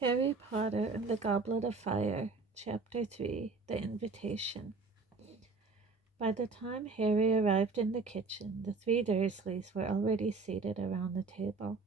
Harry Potter and the Goblet of Fire, Chapter 3, The Invitation. By the time Harry arrived in the kitchen, the three Dursleys were already seated around the table.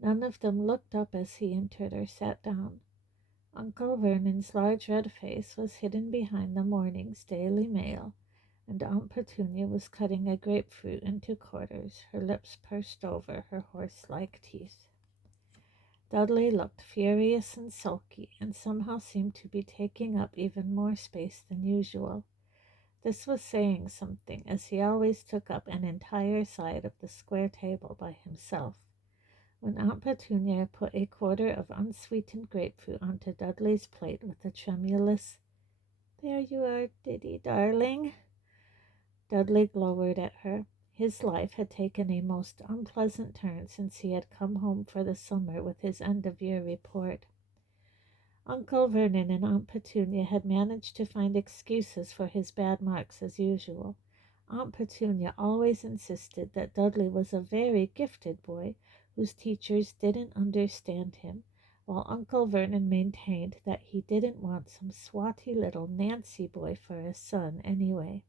None of them looked up as he entered or sat down. Uncle Vernon's large red face was hidden behind the morning's Daily Mail, and Aunt Petunia was cutting a grapefruit into quarters, her lips pursed over her horse-like teeth. Dudley looked furious and sulky, and somehow seemed to be taking up even more space than usual. This was saying something, as he always took up an entire side of the square table by himself. When Aunt Petunia put a quarter of unsweetened grapefruit onto Dudley's plate with a tremulous, "There you are, Diddy, darling," Dudley glowered at her. His life had taken a most unpleasant turn since he had come home for the summer with his end-of-year report. Uncle Vernon and Aunt Petunia had managed to find excuses for his bad marks as usual. Aunt Petunia always insisted that Dudley was a very gifted boy whose teachers didn't understand him, while Uncle Vernon maintained that he didn't want some swotty little Nancy boy for a son anyway.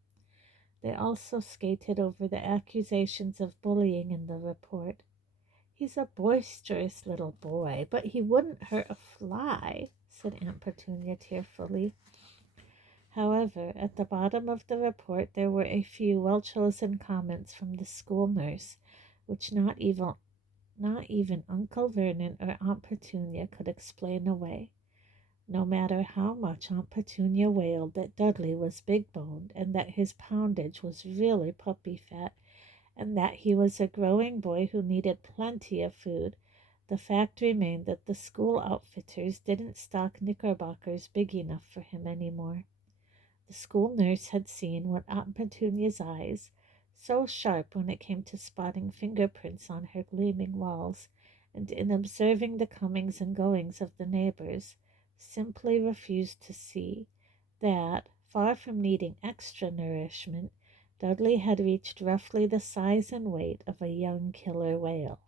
They also skated over the accusations of bullying in the report. "He's a boisterous little boy, but he wouldn't hurt a fly," said Aunt Petunia tearfully. However, at the bottom of the report there were a few well-chosen comments from the school nurse, which not even Uncle Vernon or Aunt Petunia could explain away. No matter how much Aunt Petunia wailed that Dudley was big-boned and that his poundage was really puppy fat and that he was a growing boy who needed plenty of food, the fact remained that the school outfitters didn't stock knickerbockers big enough for him anymore. The school nurse had seen what Aunt Petunia's eyes, so sharp when it came to spotting fingerprints on her gleaming walls, and in observing the comings and goings of the neighbors, simply refused to see, that, far from needing extra nourishment, Dudley had reached roughly the size and weight of a young killer whale.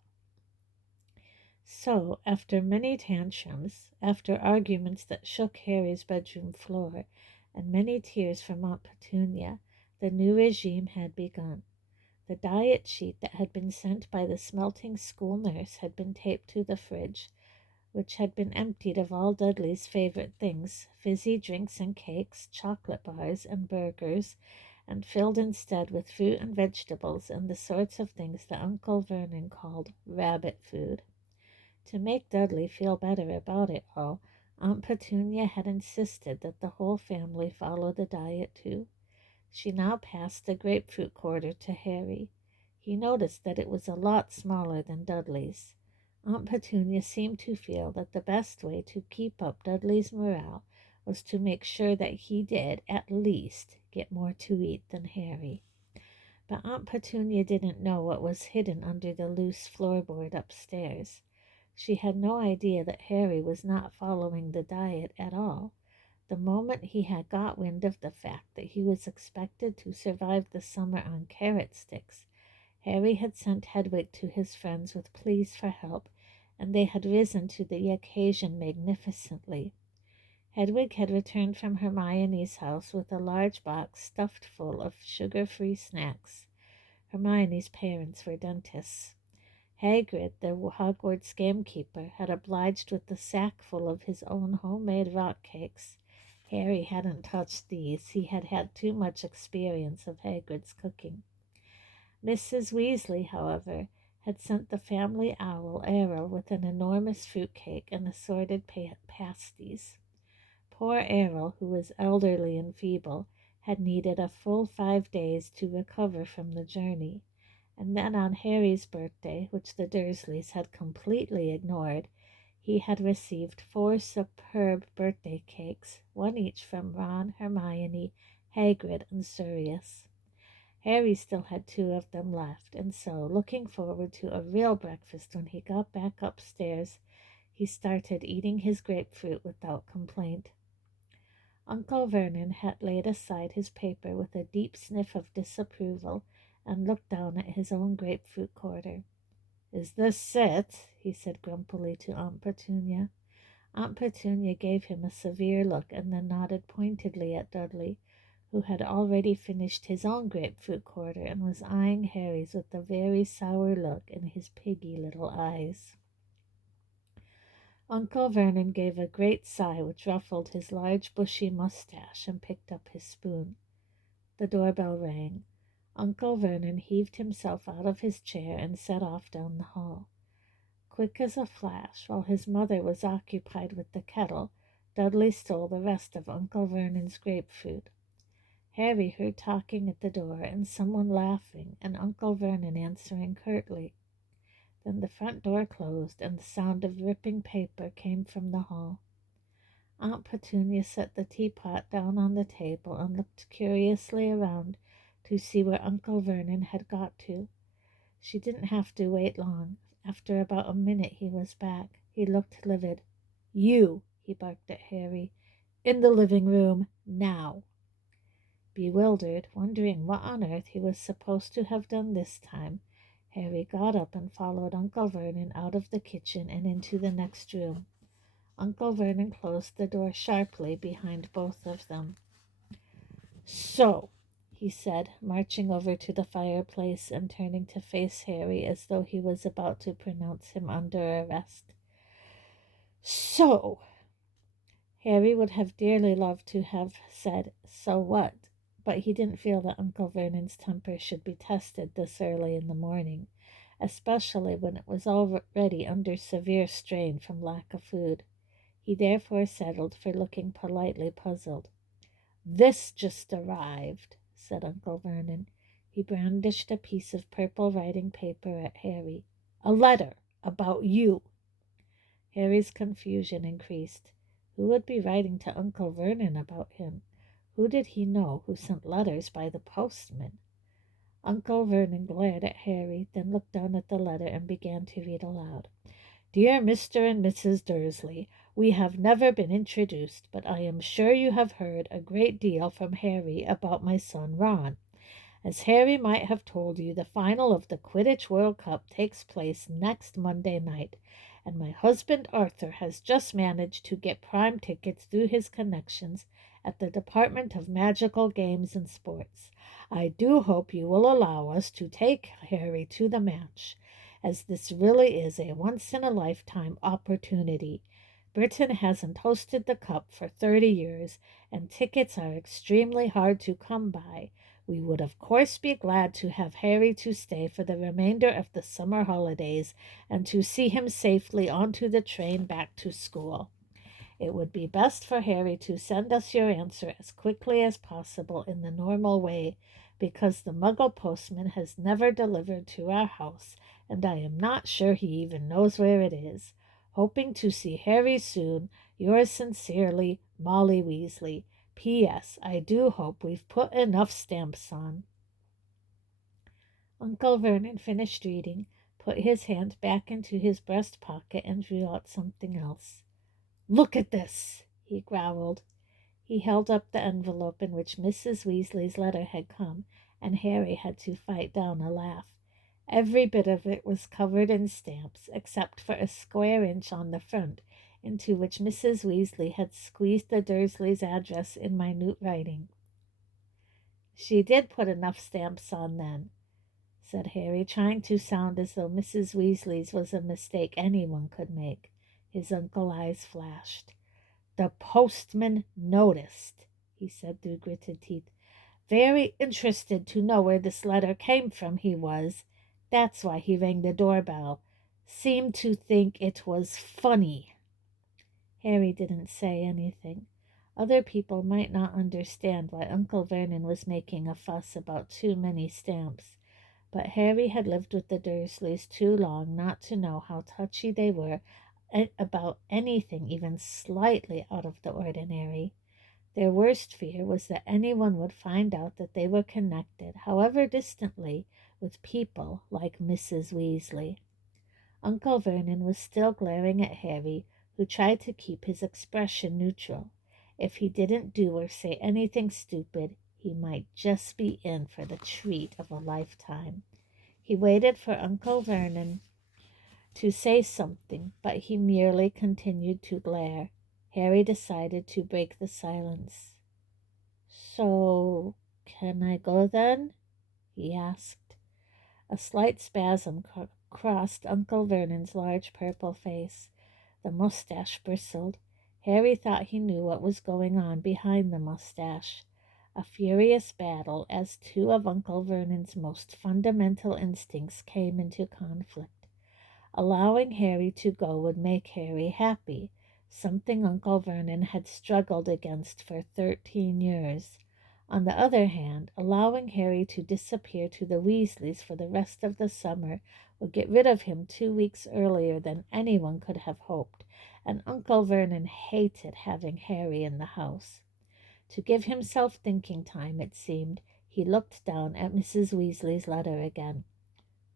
So, after many tantrums, after arguments that shook Harry's bedroom floor, and many tears from Aunt Petunia, the new regime had begun. The diet sheet that had been sent by the smelting school nurse had been taped to the fridge, which had been emptied of all Dudley's favorite things, fizzy drinks and cakes, chocolate bars and burgers, and filled instead with fruit and vegetables and the sorts of things that Uncle Vernon called rabbit food. To make Dudley feel better about it all, Aunt Petunia had insisted that the whole family follow the diet too. She now passed the grapefruit quarter to Harry. He noticed that it was a lot smaller than Dudley's. Aunt Petunia seemed to feel that the best way to keep up Dudley's morale was to make sure that he did, at least, get more to eat than Harry. But Aunt Petunia didn't know what was hidden under the loose floorboard upstairs. She had no idea that Harry was not following the diet at all. The moment he had got wind of the fact that he was expected to survive the summer on carrot sticks, Harry had sent Hedwig to his friends with pleas for help, and they had risen to the occasion magnificently. Hedwig had returned from Hermione's house with a large box stuffed full of sugar-free snacks. Hermione's parents were dentists. Hagrid, the Hogwarts gamekeeper, had obliged with a sack full of his own homemade rock cakes. Harry hadn't touched these. He had had too much experience of Hagrid's cooking. Mrs. Weasley, however, had sent the family owl Errol with an enormous fruit cake and assorted pasties. Poor Errol, who was elderly and feeble, had needed a full 5 days to recover from the journey. And then on Harry's birthday, which the Dursleys had completely ignored, he had received 4 superb birthday cakes, one each from Ron, Hermione, Hagrid, and Sirius. Harry still had 2 of them left, and so, looking forward to a real breakfast when he got back upstairs, he started eating his grapefruit without complaint. Uncle Vernon had laid aside his paper with a deep sniff of disapproval and looked down at his own grapefruit quarter. "Is this it?" he said grumpily to Aunt Petunia. Aunt Petunia gave him a severe look and then nodded pointedly at Dudley, who had already finished his own grapefruit quarter and was eyeing Harry's with a very sour look in his piggy little eyes. Uncle Vernon gave a great sigh which ruffled his large bushy mustache and picked up his spoon. The doorbell rang. Uncle Vernon heaved himself out of his chair and set off down the hall. Quick as a flash, while his mother was occupied with the kettle, Dudley stole the rest of Uncle Vernon's grapefruit. Harry heard talking at the door and someone laughing, and Uncle Vernon answering curtly. Then the front door closed, and the sound of ripping paper came from the hall. Aunt Petunia set the teapot down on the table and looked curiously around to see where Uncle Vernon had got to. She didn't have to wait long. After about a minute he was back. He looked livid. "You," he barked at Harry, "in the living room, now." Bewildered, wondering what on earth he was supposed to have done this time, Harry got up and followed Uncle Vernon out of the kitchen and into the next room. Uncle Vernon closed the door sharply behind both of them. "So," he said, marching over to the fireplace and turning to face Harry as though he was about to pronounce him under arrest. "So." Harry would have dearly loved to have said, "So what?" But he didn't feel that Uncle Vernon's temper should be tested this early in the morning, especially when it was already under severe strain from lack of food. He therefore settled for looking politely puzzled. "This just arrived," said Uncle Vernon. He brandished a piece of purple writing paper at Harry. "A letter about you." Harry's confusion increased. Who would be writing to Uncle Vernon about him? Who did he know who sent letters by the postman? Uncle Vernon glared at Harry, then looked down at the letter and began to read aloud. "Dear Mr. and Mrs. Dursley, we have never been introduced, but I am sure you have heard a great deal from Harry about my son Ron. As Harry might have told you, the final of the Quidditch World Cup takes place next Monday night, and my husband Arthur has just managed to get prime tickets through his connections at the Department of Magical Games and Sports. I do hope you will allow us to take Harry to the match, as this really is a once-in-a-lifetime opportunity. Britain hasn't hosted the Cup for 30 years, and tickets are extremely hard to come by. We would of course be glad to have Harry to stay for the remainder of the summer holidays and to see him safely onto the train back to school. It would be best for Harry to send us your answer as quickly as possible in the normal way, because the Muggle postman has never delivered to our house, and I am not sure he even knows where it is. Hoping to see Harry soon, yours sincerely, Molly Weasley. P.S. I do hope we've put enough stamps on." Uncle Vernon finished reading, put his hand back into his breast pocket, and drew out something else. "Look at this," he growled. He held up the envelope in which Mrs. Weasley's letter had come, and Harry had to fight down a laugh. Every bit of it was covered in stamps, except for a square inch on the front, into which Mrs. Weasley had squeezed the Dursleys' address in minute writing. "She did put enough stamps on then," said Harry, trying to sound as though Mrs. Weasley's was a mistake anyone could make. His uncle's eyes flashed. "The postman noticed," he said through gritted teeth. "Very interested to know where this letter came from, he was. That's why he rang the doorbell. Seemed to think it was funny." Harry didn't say anything. Other people might not understand why Uncle Vernon was making a fuss about too many stamps, but Harry had lived with the Dursleys too long not to know how touchy they were about anything even slightly out of the ordinary. Their worst fear was that anyone would find out that they were connected, however distantly, with people like Mrs. Weasley. Uncle Vernon was still glaring at Harry, who tried to keep his expression neutral. If he didn't do or say anything stupid, he might just be in for the treat of a lifetime. He waited for Uncle Vernon to say something, but he merely continued to glare. Harry decided to break the silence. "So, can I go then?" he asked. A slight spasm crossed Uncle Vernon's large purple face. The mustache bristled. Harry thought he knew what was going on behind the mustache. A furious battle as two of Uncle Vernon's most fundamental instincts came into conflict. Allowing Harry to go would make Harry happy, something Uncle Vernon had struggled against for 13 years. On the other hand, allowing Harry to disappear to the Weasleys for the rest of the summer would get rid of him 2 weeks earlier than anyone could have hoped, and Uncle Vernon hated having Harry in the house. To give himself thinking time, it seemed, he looked down at Mrs. Weasley's letter again.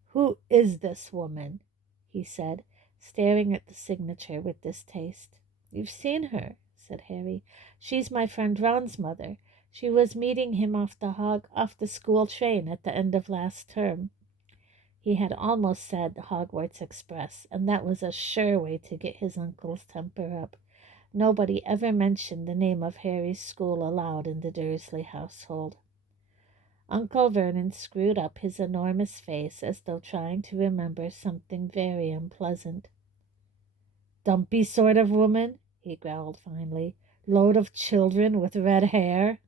"Who is this woman?" he said, staring at the signature with distaste. "You've seen her," said Harry. "She's my friend Ron's mother. She was meeting him off the school train at the end of last term." He had almost said the Hogwarts Express, and that was a sure way to get his uncle's temper up. Nobody ever mentioned the name of Harry's school aloud in the Dursley household. Uncle Vernon screwed up his enormous face as though trying to remember something very unpleasant. "Dumpy sort of woman," he growled finally. "Load of children with red hair."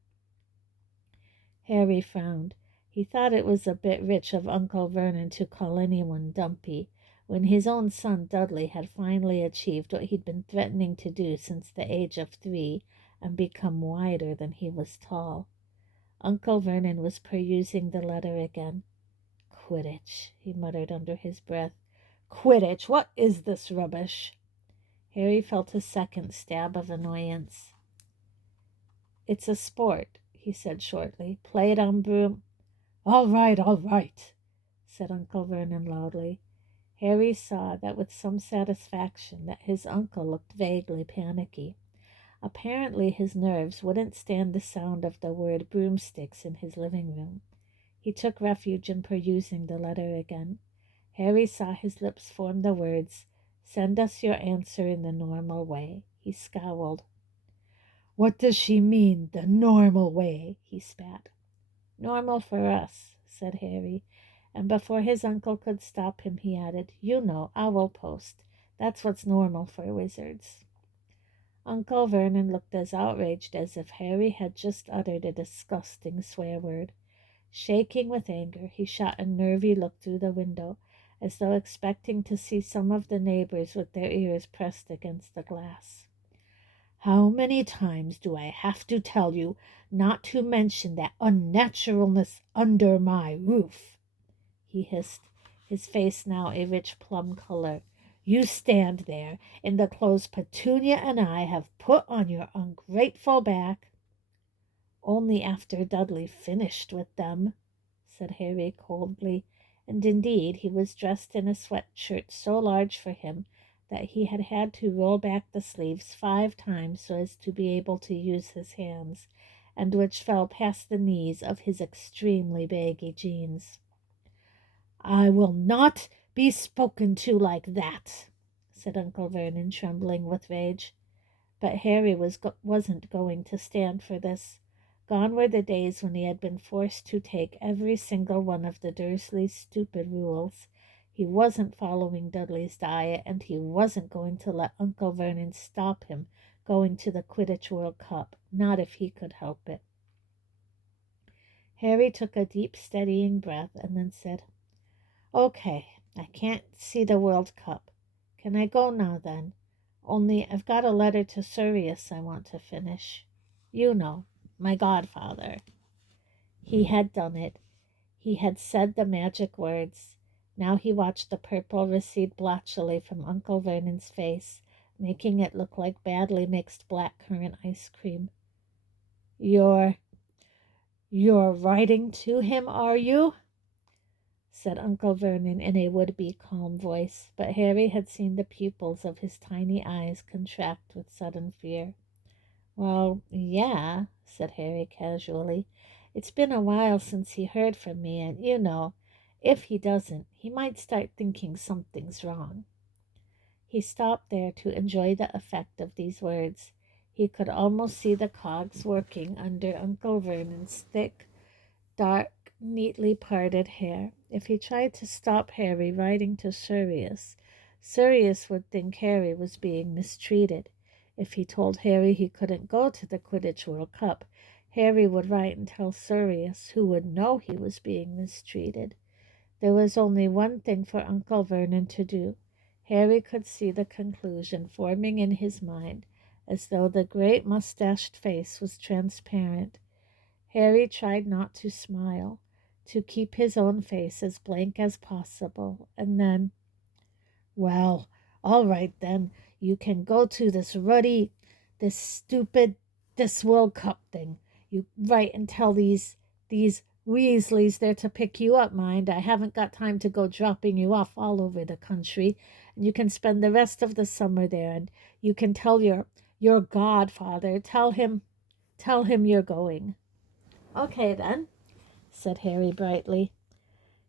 Harry frowned. He thought it was a bit rich of Uncle Vernon to call anyone dumpy, when his own son Dudley had finally achieved what he'd been threatening to do since the age of 3, and become wider than he was tall. Uncle Vernon was perusing the letter again. "Quidditch," he muttered under his breath. "Quidditch! What is this rubbish?" Harry felt a second stab of annoyance. "It's a sport," he said shortly. "Play it on broom." All right," said Uncle Vernon loudly. Harry saw that with some satisfaction that his uncle looked vaguely panicky. Apparently his nerves wouldn't stand the sound of the word broomsticks in his living room. He took refuge in perusing the letter again. Harry saw his lips form the words, "Send us your answer in the normal way." He scowled. "What does she mean, the normal way?" he spat. "Normal for us," said Harry, and before his uncle could stop him, he added, "You know, owl post. That's what's normal for wizards." Uncle Vernon looked as outraged as if Harry had just uttered a disgusting swear word. Shaking with anger, he shot a nervy look through the window, as though expecting to see some of the neighbors with their ears pressed against the glass. "How many times do I have to tell you not to mention that unnaturalness under my roof?" he hissed, his face now a rich plum color. "You stand there in the clothes Petunia and I have put on your ungrateful back." "Only after Dudley finished with them," said Harry coldly, and indeed he was dressed in a sweatshirt so large for him that he had had to roll back the sleeves 5 times so as to be able to use his hands, and which fell past the knees of his extremely baggy jeans. "I will not be spoken to like that," said Uncle Vernon, trembling with rage. But Harry wasn't going to stand for this. Gone were the days when he had been forced to take every single one of the Dursleys' stupid rules. He wasn't following Dudley's diet, and he wasn't going to let Uncle Vernon stop him going to the Quidditch World Cup, not if he could help it. Harry took a deep, steadying breath and then said, "Okay, I can't see the World Cup. Can I go now, then? Only I've got a letter to Sirius I want to finish. You know, my godfather." He had done it. He had said the magic words. Now he watched the purple recede blotchily from Uncle Vernon's face, making it look like badly mixed blackcurrant ice cream. You're writing to him, are you?" said Uncle Vernon in a would-be calm voice, but Harry had seen the pupils of his tiny eyes contract with sudden fear. "Well, yeah," said Harry casually. "It's been a while since he heard from me, and, you know, if he doesn't, he might start thinking something's wrong." He stopped there to enjoy the effect of these words. He could almost see the cogs working under Uncle Vernon's thick, dark, neatly parted hair. If he tried to stop Harry writing to Sirius, Sirius would think Harry was being mistreated. If he told Harry he couldn't go to the Quidditch World Cup, Harry would write and tell Sirius, who would know he was being mistreated. There was only one thing for Uncle Vernon to do. Harry could see the conclusion forming in his mind, as though the great mustached face was transparent. Harry tried not to smile, to keep his own face as blank as possible, and then, "Well, all right then, you can go to this stupid, this World Cup thing. You write and tell these Weasleys they're to pick you up, mind. I haven't got time to go dropping you off all over the country. And you can spend the rest of the summer there, and you can tell your godfather, tell him you're going." "Okay, then," said Harry brightly.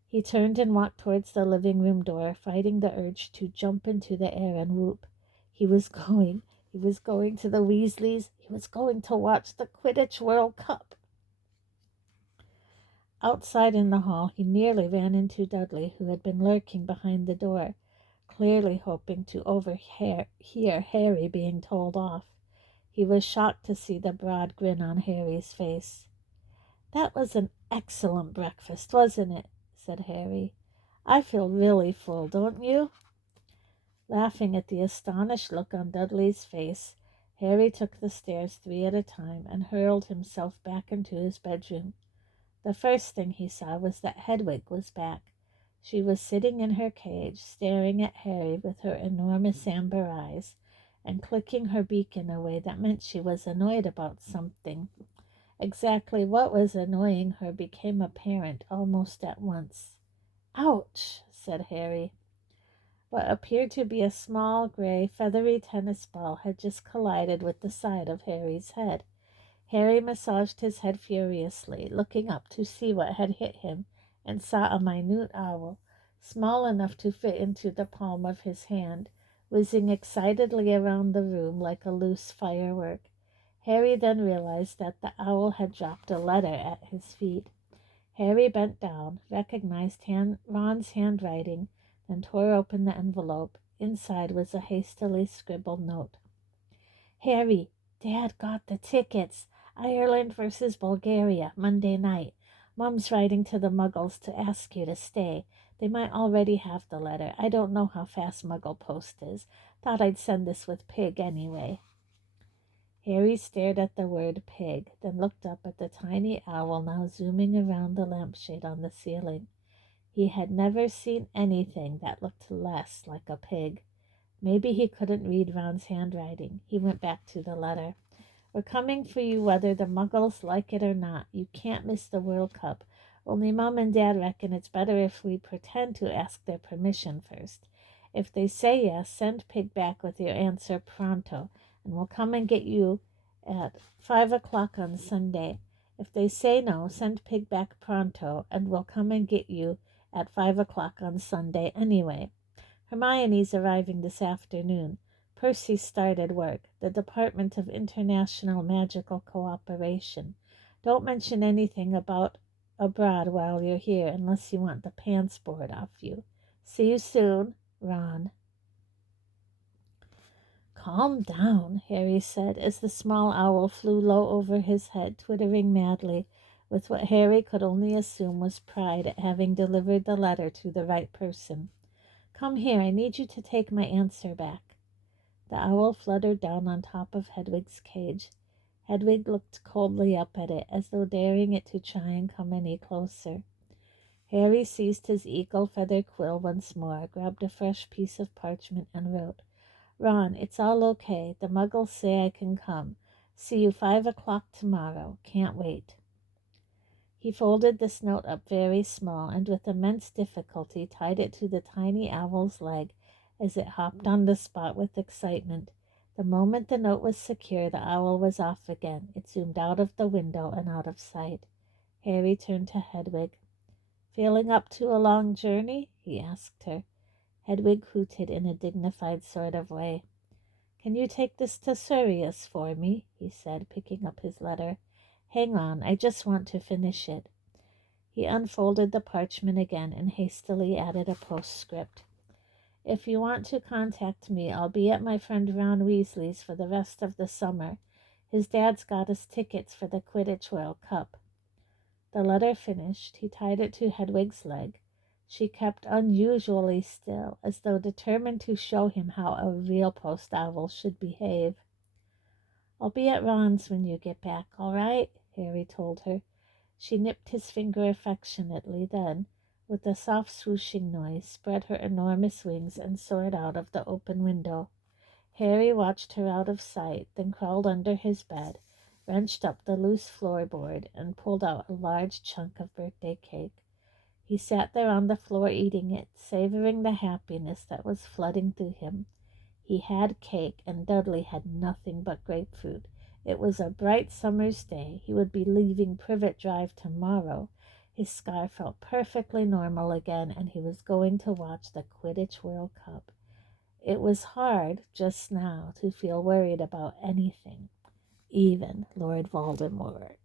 He turned and walked towards the living room door, fighting the urge to jump into the air and whoop. He was going. He was going to the Weasleys. He was going to watch the Quidditch World Cup. Outside in the hall, he nearly ran into Dudley, who had been lurking behind the door, clearly hoping to overhear Harry being told off. He was shocked to see the broad grin on Harry's face. "That was an excellent breakfast, wasn't it?" said Harry. "I feel really full, don't you?" Laughing at the astonished look on Dudley's face, Harry took the stairs 3 at a time and hurled himself back into his bedroom. The first thing he saw was that Hedwig was back. She was sitting in her cage, staring at Harry with her enormous amber eyes, and clicking her beak in a way that meant she was annoyed about something. Exactly what was annoying her became apparent almost at once. "Ouch!" said Harry. What appeared to be a small, gray, feathery tennis ball had just collided with the side of Harry's head. Harry massaged his head furiously, looking up to see what had hit him, and saw a minute owl, small enough to fit into the palm of his hand, whizzing excitedly around the room like a loose firework. Harry then realized that the owl had dropped a letter at his feet. Harry bent down, recognized Ron's handwriting, then tore open the envelope. Inside was a hastily scribbled note. "Harry, Dad got the tickets. Ireland versus Bulgaria, Monday night. Mom's writing to the Muggles to ask you to stay. They might already have the letter. I don't know how fast Muggle post is. Thought I'd send this with Pig anyway." Harry stared at the word pig, then looked up at the tiny owl now zooming around the lampshade on the ceiling. He had never seen anything that looked less like a pig. Maybe he couldn't read Ron's handwriting. He went back to the letter. "We're coming for you whether the Muggles like it or not. You can't miss the World Cup. Only Mom and Dad reckon it's better if we pretend to ask their permission first. If they say yes, send Pig back with your answer pronto, and we'll come and get you at 5 o'clock on Sunday. If they say no, send Pig back pronto, and we'll come and get you at 5 o'clock on Sunday anyway. Hermione's arriving this afternoon. Percy started work, the Department of International Magical Cooperation. Don't mention anything about abroad while you're here unless you want the pants board off you. See you soon, Ron." "Calm down," Harry said, as the small owl flew low over his head, twittering madly, with what Harry could only assume was pride at having delivered the letter to the right person. "Come here, I need you to take my answer back." The owl fluttered down on top of Hedwig's cage. Hedwig looked coldly up at it, as though daring it to try and come any closer. Harry seized his eagle feather quill once more, grabbed a fresh piece of parchment, and wrote, "Ron, it's all okay. The Muggles say I can come. See you 5 o'clock tomorrow. Can't wait." He folded this note up very small, and with immense difficulty tied it to the tiny owl's leg as it hopped on the spot with excitement. The moment the note was secure, the owl was off again. It zoomed out of the window and out of sight. Harry turned to Hedwig. "Feeling up to a long journey?" he asked her. Hedwig hooted in a dignified sort of way. "Can you take this to Sirius for me?" he said, picking up his letter. "Hang on, I just want to finish it." He unfolded the parchment again and hastily added a postscript. "If you want to contact me, I'll be at my friend Ron Weasley's for the rest of the summer. His dad's got us tickets for the Quidditch World Cup." The letter finished, he tied it to Hedwig's leg. She kept unusually still, as though determined to show him how a real post owl should behave. "I'll be at Ron's when you get back, all right?" Harry told her. She nipped his finger affectionately, then, with a soft swooshing noise, spread her enormous wings and soared out of the open window. Harry watched her out of sight, then crawled under his bed, wrenched up the loose floorboard, and pulled out a large chunk of birthday cake. He sat there on the floor eating it, savoring the happiness that was flooding through him. He had cake, and Dudley had nothing but grapefruit. It was a bright summer's day. He would be leaving Privet Drive tomorrow. His scar felt perfectly normal again, and he was going to watch the Quidditch World Cup. It was hard, just now, to feel worried about anything, even Lord Voldemort.